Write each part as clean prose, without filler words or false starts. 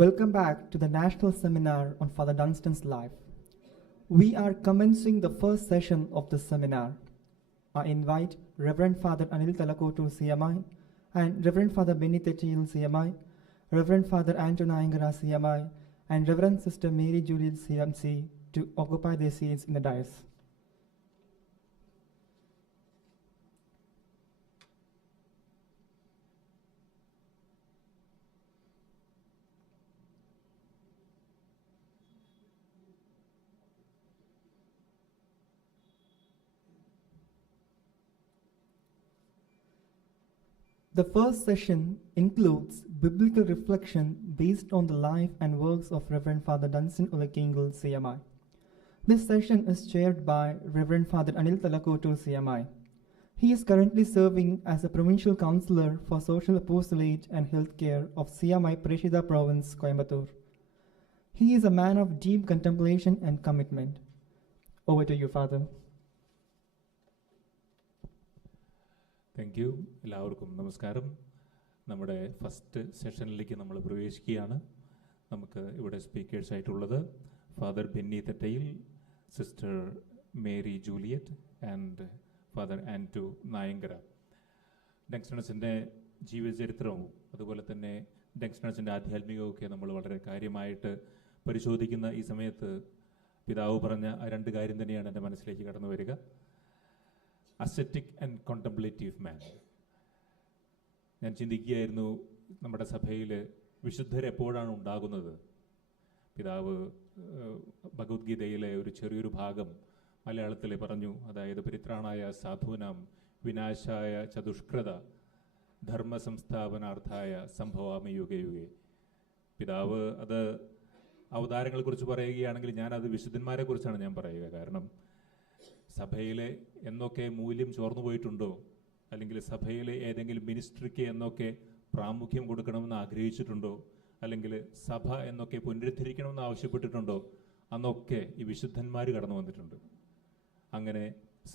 Welcome back to the National Seminar on Father Dunstan's life. We are commencing the first session of the seminar. I invite Reverend Father Anil Talakotur CMI and Reverend Father Thettayil CMI, Reverend Father Anton Ayangara CMI, and Reverend Sister Mary Juliet CMC to occupy their seats in the dais. The first session includes biblical reflection based on the life and works of Reverend Father Dunstan Olakkengil CMI. This session is chaired by Reverend Father Anil Talakotur CMI. He is currently serving as a Provincial Counselor for Social Apostolate and Healthcare of CMI Preshitha Province, Coimbatore. He is a man of deep contemplation and commitment. Over to you, Father. Thank you. എല്ലാവർക്കും നമസ്കാരം. നമ്മുടെ first സെഷനിലേക്ക് നമ്മൾ പ്രവേശിക്കുകയാണ്. നമുക്ക് ഇവിടെ സ്പീക്കേഴ്സായിട്ടുള്ളത് father Thettayil, sister Mary Juliet and father Antu Nayankara. ഡങ്സ്റ്റൺസിൻ്റെ ജീവചരിത്രവും അതുപോലെ തന്നെ ഡങ്സ്റ്റൺസിൻ്റെ ആധ്യാത്മികമൊക്കെ നമ്മൾ വളരെ കാര്യമായിട്ട് പരിശോധിക്കുന്ന ഈ സമയത്ത് പിതാവ് പറഞ്ഞ ആ രണ്ട് കാര്യം തന്നെയാണ് എൻ്റെ മനസ്സിലേക്ക് കടന്നു വരിക. അസെറ്റിക് ആൻഡ് കോണ്ടംപ്ലേറ്റീവ് മാൻ. ഞാൻ ചിന്തിക്കുകയായിരുന്നു, നമ്മുടെ സഭയിൽ വിശുദ്ധരെപ്പോഴാണ് ഉണ്ടാകുന്നത്? പിതാവ് ഭഗവത്ഗീതയിലെ ഒരു ചെറിയൊരു ഭാഗം മലയാളത്തിൽ പറഞ്ഞു. അതായത് പരിത്രാണായ സാധൂനാം വിനാശായ ചതുഷ്കൃത ധർമ്മ സംസ്ഥാപനാർത്ഥായ സംഭവാമി യുഗേ യുഗേ. പിതാവ് അത് അവതാരങ്ങളെക്കുറിച്ച് പറയുകയാണെങ്കിൽ ഞാനത് വിശുദ്ധന്മാരെ കുറിച്ചാണ് ഞാൻ പറയുക. കാരണം സഭയിലെ എന്നൊക്കെ മൂല്യം ചോർന്നു പോയിട്ടുണ്ടോ, അല്ലെങ്കിൽ സഭയിലെ ഏതെങ്കിലും മിനിസ്ട്രിക്ക് എന്നൊക്കെ പ്രാമുഖ്യം കൊടുക്കണമെന്ന് ആഗ്രഹിച്ചിട്ടുണ്ടോ, അല്ലെങ്കിൽ സഭ എന്നൊക്കെ പുനരുദ്ധരിക്കണമെന്ന് ആവശ്യപ്പെട്ടിട്ടുണ്ടോ, അന്നൊക്കെ ഈ വിശുദ്ധന്മാർ കടന്നു വന്നിട്ടുണ്ട്. അങ്ങനെ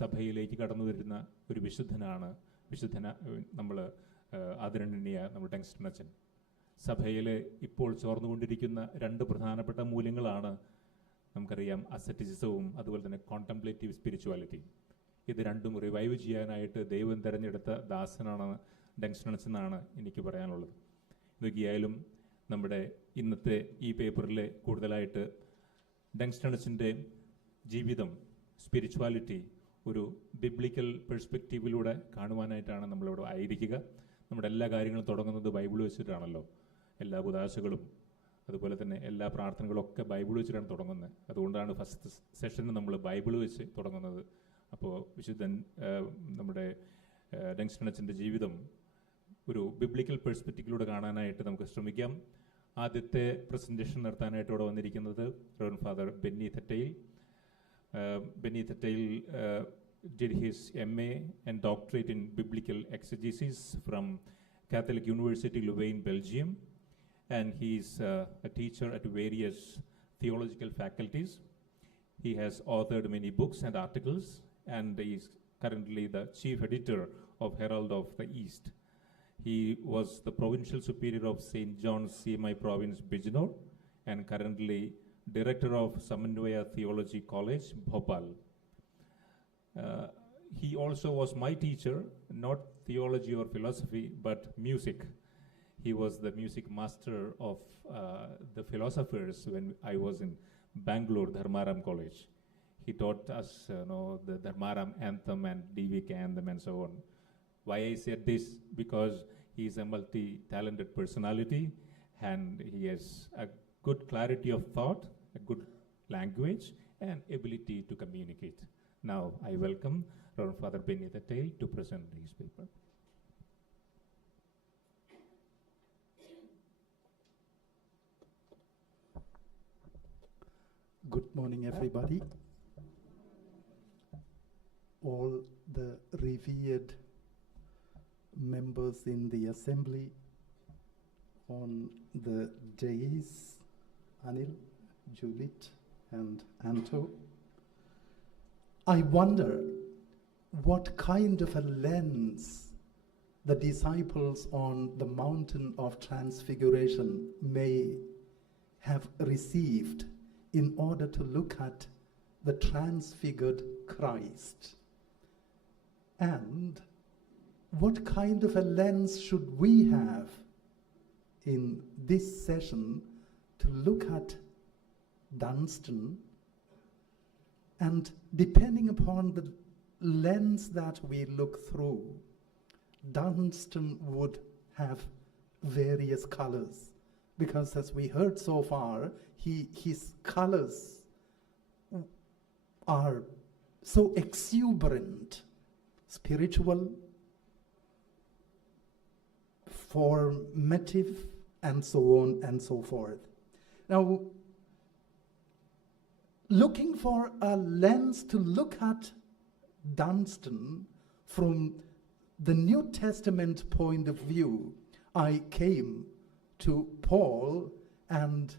സഭയിലേക്ക് കടന്നു വരുന്ന ഒരു വിശുദ്ധനാണ് നമ്മൾ ആദരണീയ നമ്മുടെ ഡങ്സ്റ്റൺ അച്ഛൻ. സഭയിൽ ഇപ്പോൾ ചോർന്നുകൊണ്ടിരിക്കുന്ന രണ്ട് പ്രധാനപ്പെട്ട മൂല്യങ്ങളാണ് നമുക്കറിയാം, അസറ്റിസിസവും അതുപോലെ തന്നെ കോണ്ടംപ്ലേറ്റീവ് സ്പിരിച്വാലിറ്റി. ഇത് രണ്ടും റിവൈവ് ചെയ്യാനായിട്ട് ദൈവം തിരഞ്ഞെടുത്ത ദാസനാണ് ഡങ്സ്റ്റൺ എന്നാണ് എനിക്ക് പറയാനുള്ളത്. നോക്കിയാലും നമ്മുടെ ഇന്നത്തെ ഈ പേപ്പറിൽ കൂടുതലായിട്ട് ഡങ്സ്റ്റണിൻ്റെ ജീവിതം, സ്പിരിച്വാലിറ്റി ഒരു ബിബ്ലിക്കൽ പെർസ്പെക്റ്റീവിലൂടെ കാണുവാനായിട്ടാണ് നമ്മളിവിടെ ആയിരിക്കുക. നമ്മുടെ എല്ലാ കാര്യങ്ങളും തുടങ്ങുന്നത് ബൈബിൾ വെച്ചിട്ടാണല്ലോ. എല്ലാ ഉദാശകളും അതുപോലെ തന്നെ എല്ലാ പ്രാർത്ഥനകളൊക്കെ ബൈബിൾ വെച്ചിട്ടാണ് തുടങ്ങുന്നത്. അതുകൊണ്ടാണ് ഫസ്റ്റ് സെഷന് നമ്മൾ ബൈബിൾ വെച്ച് തുടങ്ങുന്നത്. അപ്പോൾ വിശുദ്ധൻ നമ്മുടെ ഡങ്സ്റ്റൺ അച്ഛൻ്റെ ജീവിതം ഒരു ബിബ്ലിക്കൽ പെർസ്പെക്റ്റീവിലൂടെ കാണാനായിട്ട് നമുക്ക് ശ്രമിക്കാം. ആദ്യത്തെ പ്രസൻറ്റേഷൻ നടത്താനായിട്ട് ഇവിടെ വന്നിരിക്കുന്നത് Reverend father Thettayil. Thettayil did his MA and doctorate in biblical exegesis from Catholic University Louvain, Belgium. And he is a teacher at various theological faculties. He has authored many books and articles, and he is currently the chief editor of Herald of the East. He was the Provincial Superior of St. John's CMI Province, Bijnor, and currently Director of Samanvaya Theology College, Bhopal. He also was my teacher, not theology or philosophy, but music. He was the music master of the philosophers when I was in Bangalore, Dharmaram College. He taught us the Dharmaram anthem and DVK anthem and so on. Why I said this? Because he is a multi-talented personality and he has a good clarity of thought, a good language and ability to communicate. Now I welcome Reverend Father Thettayil to present his paper. Good morning, everybody. All the revered members in the assembly, on the dais, Anil, Juliet, and Anto. I wonder what kind of a lens the disciples on the mountain of transfiguration may have received in order to look at the transfigured Christ? And what kind of a lens should we have in this session to look at Dunstan? And depending upon the lens that we look through, Dunstan would have various colors, because as we heard so far, his colors are so exuberant, spiritual, formative, and so on and so forth. Now, looking for a lens to look at Dunstan from the New Testament point of view, I came to Paul and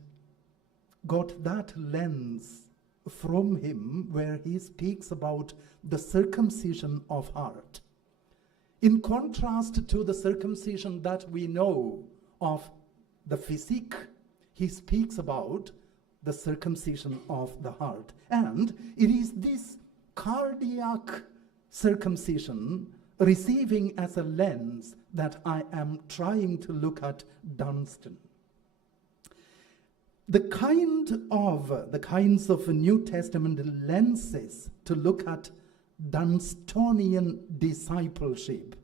got that lens from him, where he speaks about the circumcision of heart. In contrast to the circumcision that we know of the physique, he speaks about the circumcision of the heart. And it is this cardiac circumcision receiving as a lens that I am trying to look at Dunstan. The kinds of New Testament lenses to look at Dunstanian discipleship,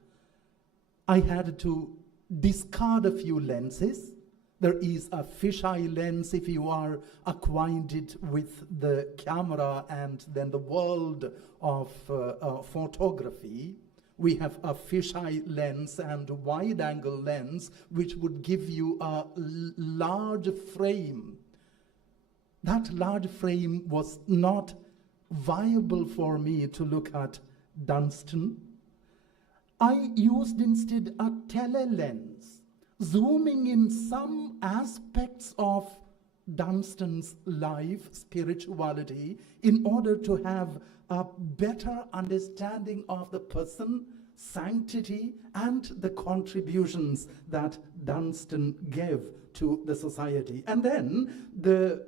I had to discard a few lenses. There is a fisheye lens if you are acquainted with the camera and then the world of photography. We have a fisheye lens and a wide-angle lens, which would give you a large frame. That large frame was not viable for me to look at Dunstan. I used instead a telelens, zooming in some aspects of Dunstan's life, spirituality, in order to have a better understanding of the person, sanctity, and the contributions that Dunstan gave to the society. And then the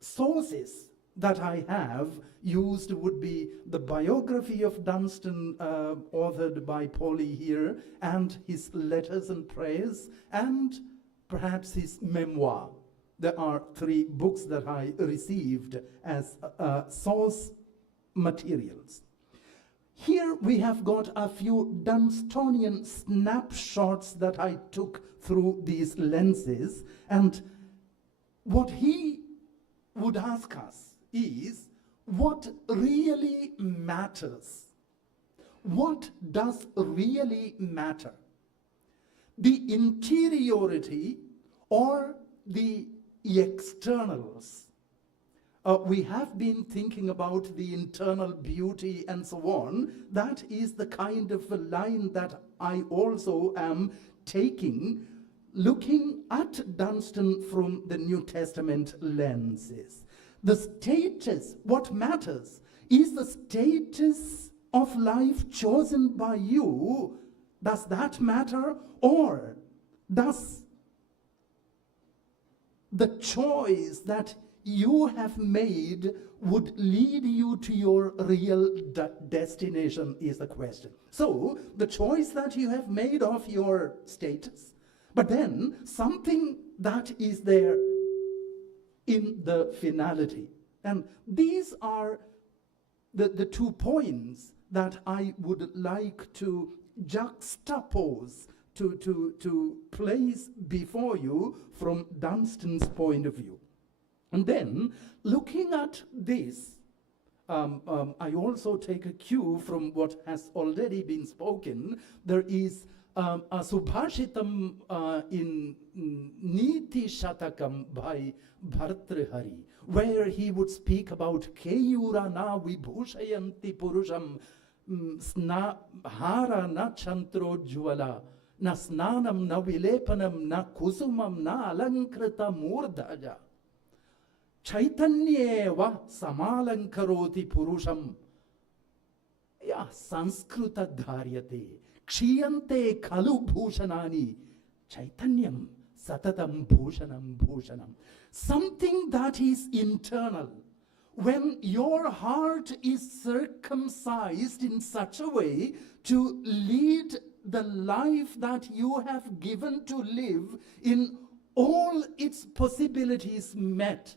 sources that I have used would be the biography of Dunstan, authored by Polly here, and his letters and prayers, and perhaps his memoir. There are 3 books that I received as source materials. Here we have got a few Dunstanian snapshots that I took through these lenses, and what he would ask us is, what really matters? What does really matter? The interiority or the externals? We have been thinking about the internal beauty and so on. That is the kind of a line that I also am taking, looking at Dunstan from the New Testament lenses. The status, what matters, is the status of life chosen by you. Does that matter? Or does the choice that you have made would lead you to your real destination is the question. So the choice that you have made of your status, but then something that is there in the finality. And these are the 2 points that I would like to juxtapose, to place before you from Dunstan's point of view. And then, looking at this, I also take a cue from what has already been spoken. There is a Subhashitam in Niti Shatakam by Bhartrihari, where he would speak about Keyura na vibhushayanti purusham hara na chantro jwala na snanam na vilepanam na kusumam na alankrita murdhaja Chaitanyeva samalankaroti purusham ya sanskruta dharyate kshiyante kalu bhushanani chaitanyam Satatam bhushanam bhushanam. Something that is internal. When your heart is circumcised in such a way to lead the life that you have given to live in all its possibilities met,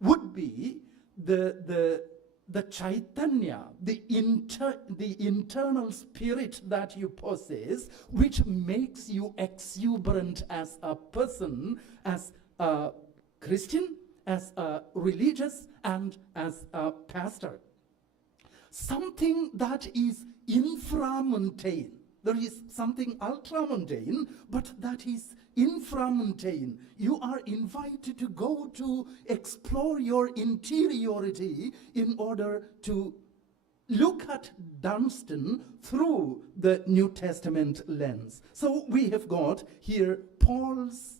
would be the chaitanya, the internal spirit that you possess, which makes you exuberant as a person, as a Christian, as a religious, and as a pastor. Something that is inframundane. There is something ultramundane, but that is inframundane. You are invited to go to explore your interiority in order to look at Dunstan through the New Testament lens. So we have got here Paul's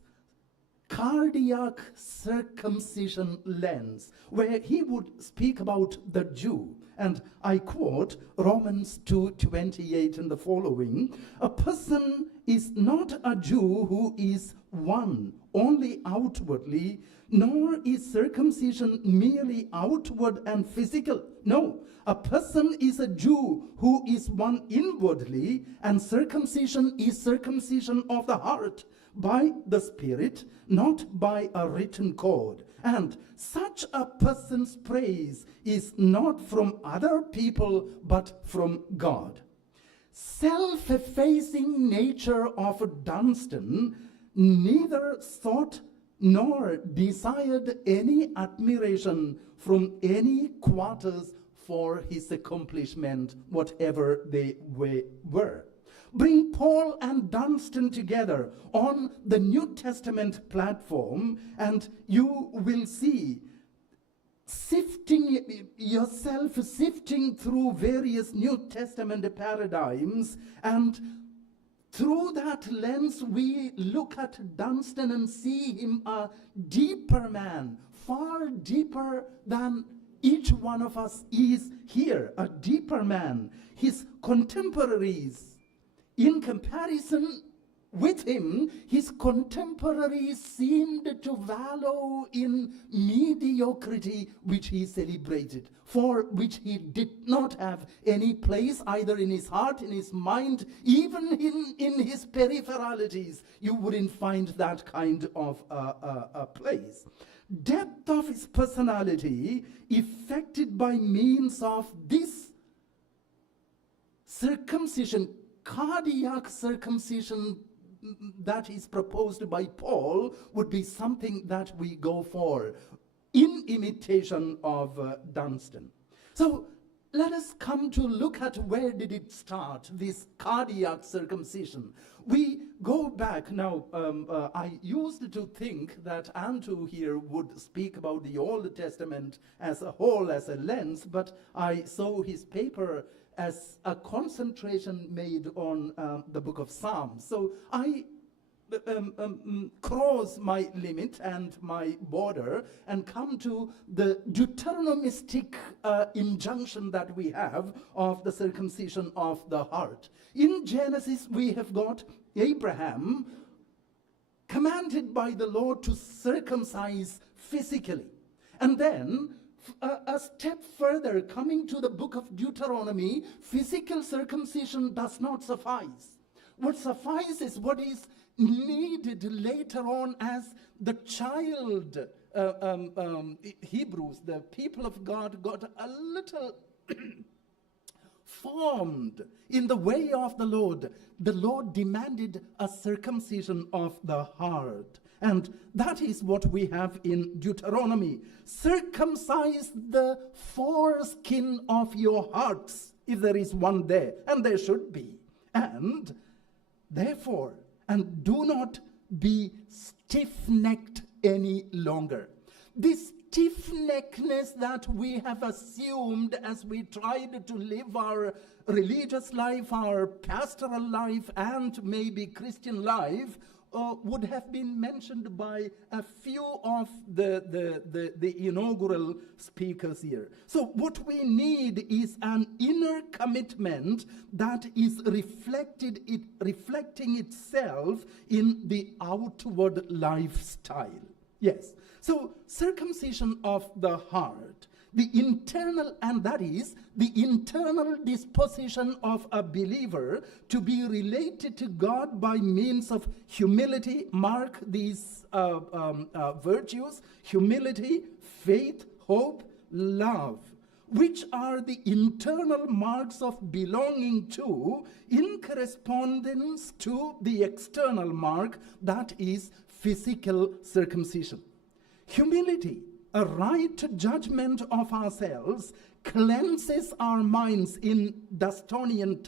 cardiac circumcision lens, where he would speak about the Jew. And I quote Romans 2:28 and the following: a person is not a Jew who is one only outwardly, nor is circumcision merely outward and physical. No, a person is a Jew who is one inwardly, and circumcision is circumcision of the heart, by the Spirit, not by a written code. And such a person's praise is not from other people, but from God. Self-effacing nature of Dunstan neither sought nor desired any admiration from any quarters for his accomplishment, whatever they were. Bring Paul and Dunstan together on the New Testament platform, and you will see sifting through various New Testament paradigms, and through that lens we look at Dunstan and see him a deeper man, far deeper than each one of us is here, a deeper man. His contemporaries, in comparison with him, his contemporaries seemed to wallow in mediocrity, which he celebrated, for which he did not have any place either in his heart, in his mind, even in his peripheralities. You wouldn't find that kind of a place. Depth of his personality, effected by means of this circumcision, cardiac circumcision that is proposed by Paul, would be something that we go for in imitation of Dunstan. So let us come to look at where did it start, this cardiac circumcision. We go back now. I used to think that Andrew here would speak about the Old Testament as a whole, as a lens, but I saw his paper as a concentration made on the book of Psalms. So I cross my limit and my border and come to the Deuteronomistic injunction that we have of the circumcision of the heart. In Genesis, we have got Abraham commanded by the Lord to circumcise physically. And then a step further, coming to the book of Deuteronomy, physical circumcision does not suffice. What suffices, what is needed later on as the child Hebrews, the people of God, got a little formed in the way of the Lord demanded a circumcision of the heart. And that is what we have in Deuteronomy. Circumcise the foreskin of your hearts, if there is one there, and there should be. And therefore, and do not be stiff-necked any longer. This stiff-neckedness that we have assumed as we tried to live our religious life, our pastoral life, and maybe Christian life, would have been mentioned by a few of the inaugural speakers here. So what we need is an inner commitment that is reflecting itself in the outward lifestyle. Yes. So circumcision of the heart, the internal, and that is the internal disposition of a believer to be related to God by means of humility. Mark these virtues: humility, faith, hope, love, which are the internal marks of belonging to, in correspondence to the external mark, that is physical circumcision. Humility, a right judgment of ourselves, cleanses our minds, in Dunstanian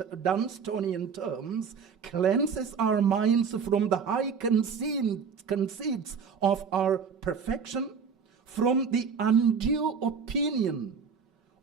terms, cleanses our minds from the high conceits of our perfection, from the undue opinion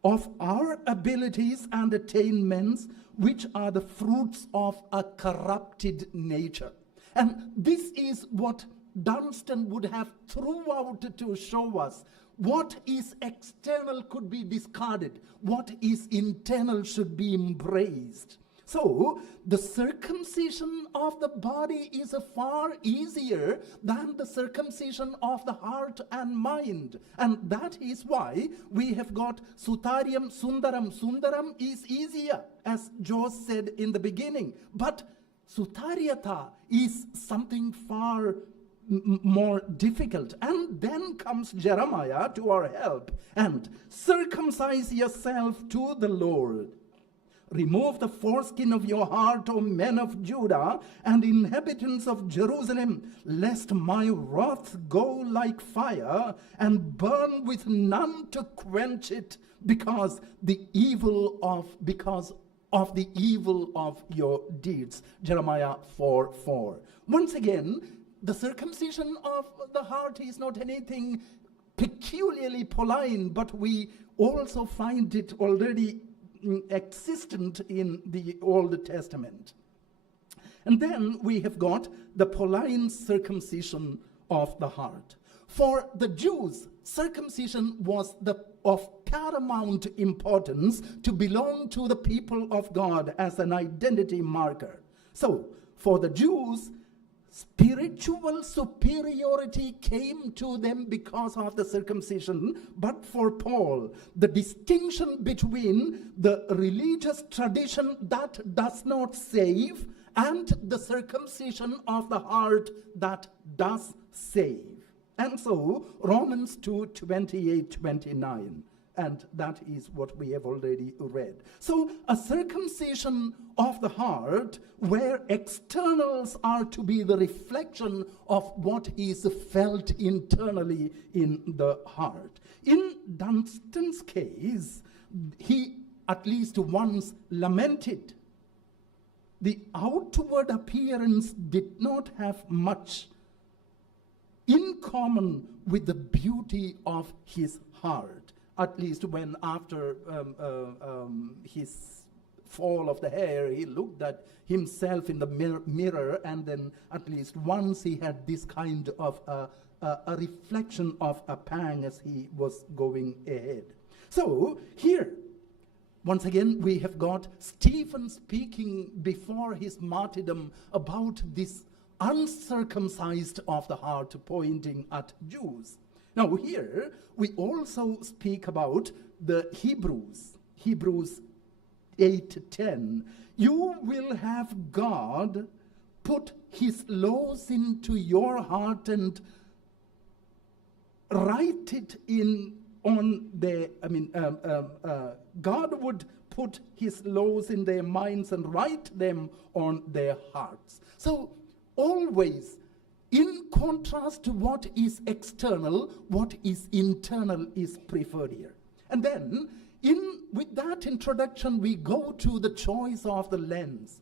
of our abilities and attainments, which are the fruits of a corrupted nature. And this is what Dunstan would have throughout to show us. What is external could be discarded. What is internal should be embraced. So, the circumcision of the body is far easier than the circumcision of the heart and mind. And that is why we have got Sutariam Sundaram. Sundaram is easier, as Josh said in the beginning. But Sutaryata is something far more difficult. And then comes Jeremiah to our help. And circumcise yourself to the Lord. Remove the foreskin of your heart, O men of Judah and inhabitants of Jerusalem, lest my wrath go like fire and burn with none to quench it, because of the evil of your deeds. Jeremiah 4:4. Once again, the circumcision of the heart is not anything peculiarly Pauline, but we also find it already existent in the Old Testament. And then we have got the Pauline circumcision of the heart. For the Jews, circumcision was of paramount importance to belong to the people of God as an identity marker. So, for the Jews, spiritual superiority came to them because of the circumcision. But for Paul, the distinction between the religious tradition that does not save and the circumcision of the heart that does save. And so, Romans 2:28-29. And that is what we have already read. So, a circumcision of the heart where externals are to be the reflection of what is felt internally in the heart. In Dunstan's case, he at least once lamented the outward appearance did not have much in common with the beauty of his heart. At least when after his fall of the hair, he looked at himself in the mirror, and then at least once he had this kind of a reflection of a pang as he was going ahead. So here, once again, we have got Stephen speaking before his martyrdom about this uncircumcised of the heart, pointing at Jews. Now here, we also speak about the Hebrews 8:10. You will have God put his laws into your heart and write it God would put his laws in their minds and write them on their hearts. So always, in contrast to what is external, what is internal is preferred here. And then, with that introduction, we go to the choice of the lens.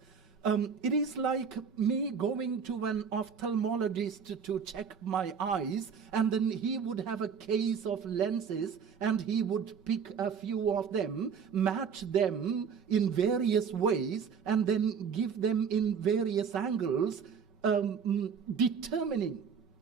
It is like me going to an ophthalmologist to check my eyes, and then he would have a case of lenses, and he would pick a few of them, match them in various ways, and then give them in various angles. determining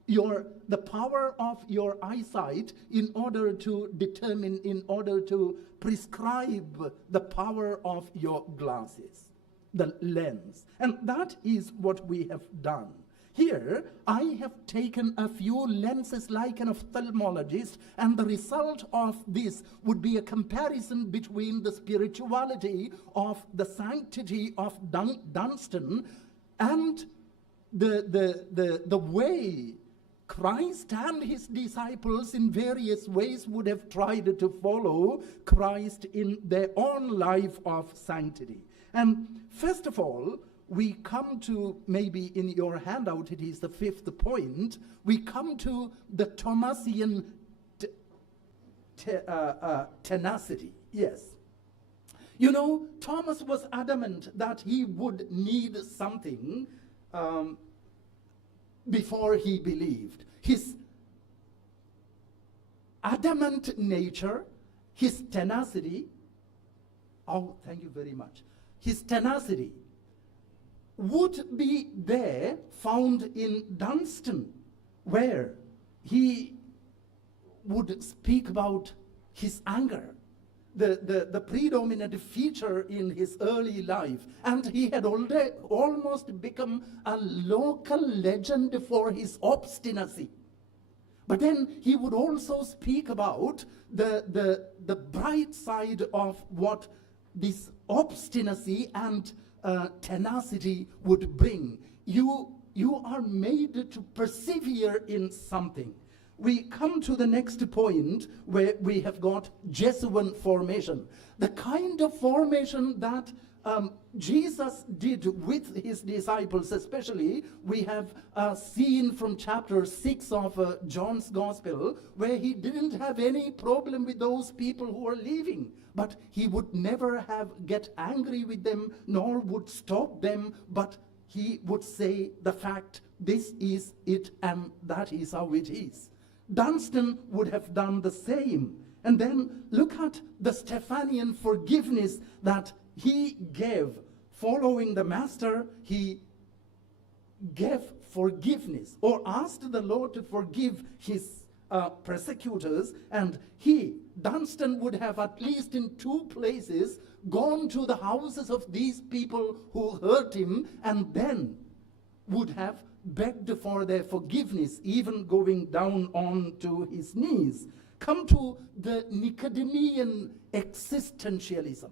the power of your eyesight in order to determine, in order to prescribe the power of your glasses, the lens. And that is what we have done. Here, I have taken a few lenses like an ophthalmologist, and the result of this would be a comparison between the spirituality of the sanctity of Dunstan and the way Christ and his disciples in various ways would have tried to follow Christ in their own life of sanctity. And first of all, we come to, maybe in your handout it is the fifth point, we come to the Thomasian tenacity. Yes. You know, Thomas was adamant that he would need something before he believed. His adamant nature, his tenacity, oh, thank you very much, his tenacity would be there, found in Dunstan, where he would speak about his anger, the predominant feature in his early life. And he had already almost become a local legend for his obstinacy. But then he would also speak about the bright side of what this obstinacy and tenacity would bring. You are made to persevere in something. We come to the next point where we have got Jesuan formation. The kind of formation that Jesus did with his disciples, especially, we have seen from chapter 6 of John's Gospel, where he didn't have any problem with those people who were leaving. But he would never get angry with them, nor would stop them, but he would say the fact, this is it, and that is how it is. Dunstan would have done the same. And then look at the Stephanian forgiveness that he gave. Following the Master, he gave forgiveness, or asked the Lord to forgive his persecutors, and Dunstan would have, at least in 2 places, gone to the houses of these people who hurt him, and then would have begged for their forgiveness, even going down onto his knees. Come to the Nicodemean existentialism.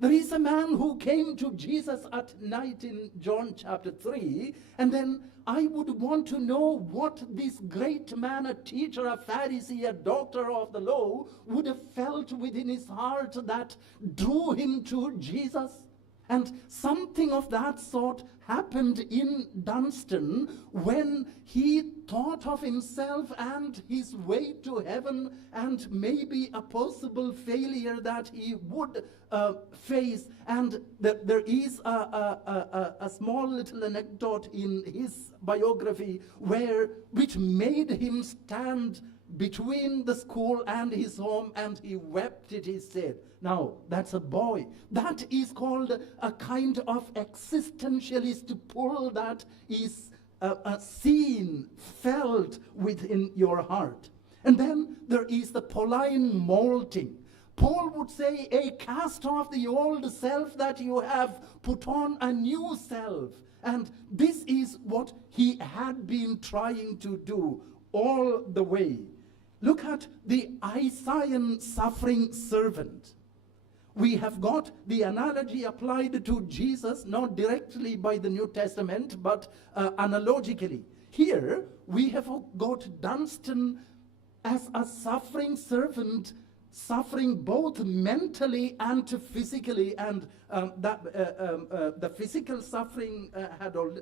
There is a man who came to Jesus at night in John chapter 3, and then I would want to know what this great man, a teacher, a Pharisee, a doctor of the law, would have felt within his heart that drew him to Jesus. And something of that sort happened in Dunstan when he thought of himself and his way to heaven, and maybe a possible failure that he would face. And there is a small little anecdote in his biography which made him stand between the school and his home, and he wept, it is said. Now, that's a boy. That is called a kind of existentialist pull that is seen, felt within your heart. And then there is the Pauline molting. Paul would say, cast off the old self that you have, put on a new self. And this is what he had been trying to do all the way. Look at the Isaiah suffering servant. We have got the analogy applied to Jesus, not directly by the New Testament, but analogically. Here, we have got Dunstan as a suffering servant, suffering both mentally and physically, and the physical suffering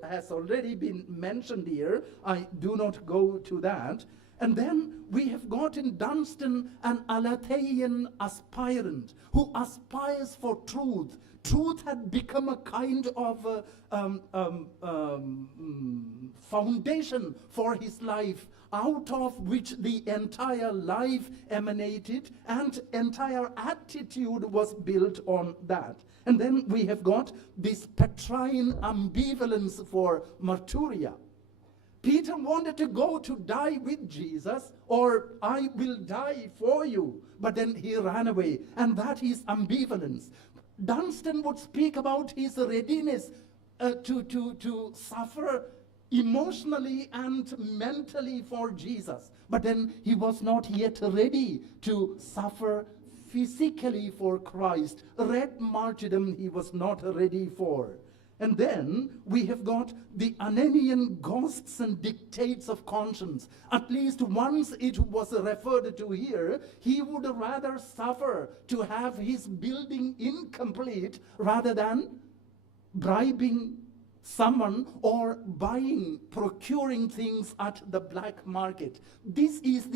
has already been mentioned here. I do not go to that. And then we have got in Dunstan an Alatheian aspirant who aspires for truth. Truth had become a kind of foundation for his life, out of which the entire life emanated, and entire attitude was built on that. And then we have got this Petrine ambivalence for martyria. Peter wanted to go to die with Jesus, or I will die for you. But then he ran away, and that is ambivalence. Dunstan would speak about his readiness to suffer emotionally and mentally for Jesus. But then he was not yet ready to suffer physically for Christ. Red martyrdom he was not ready for. And then we have got the Ananian ghosts and dictates of conscience. At least once it was referred to here, he would rather suffer to have his building incomplete rather than bribing someone or procuring things at the black market. This is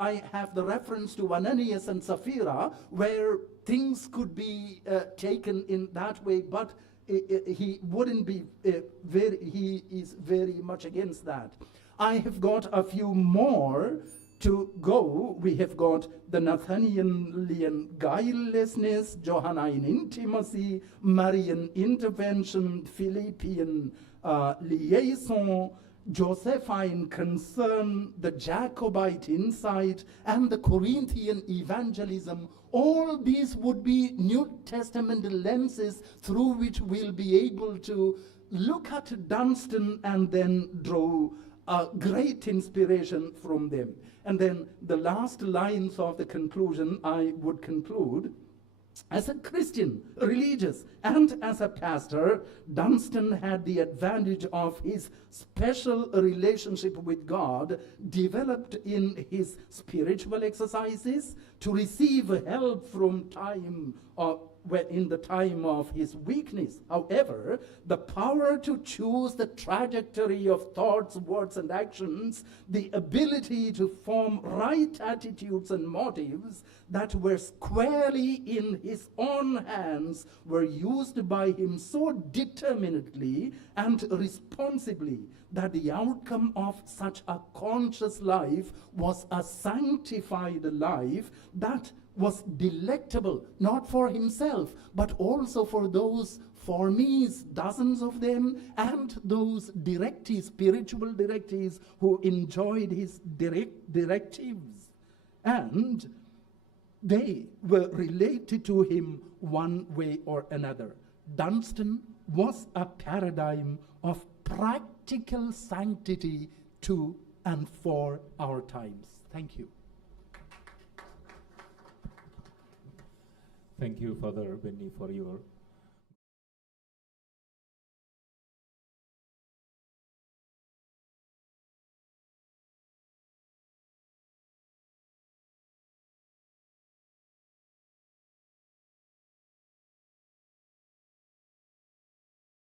I have the reference to Ananias and Sapphira, where things could be taken in that way, but he wouldn't be he is very much against that. I have got a few more to go. We have got the Nathanielian guilelessness, Johannine intimacy, Marian intervention, Philippian liaison, Josephine concern, the Jacobite insight, and the Corinthian evangelism. All these would be New Testament lenses through which we'll be able to look at Dunstan and then draw a great inspiration from them. And then the last lines of the conclusion, I would conclude, as a Christian, religious, and as a pastor, Dunstan had the advantage of his special relationship with God, developed in his spiritual exercises, to receive help from time in the time of his weakness. However, the power to choose the trajectory of thoughts, words, and actions, the ability to form right attitudes and motives that were squarely in his own hands, were used by him so determinedly and responsibly that the outcome of such a conscious life was a sanctified life that was delectable, not for himself, but also for those formees, dozens of them, and those directees, spiritual directees, who enjoyed his directives. And they were related to him one way or another. Dunstan was a paradigm of practical sanctity to and for our times. Thank you. Thank you, Father Benny, for your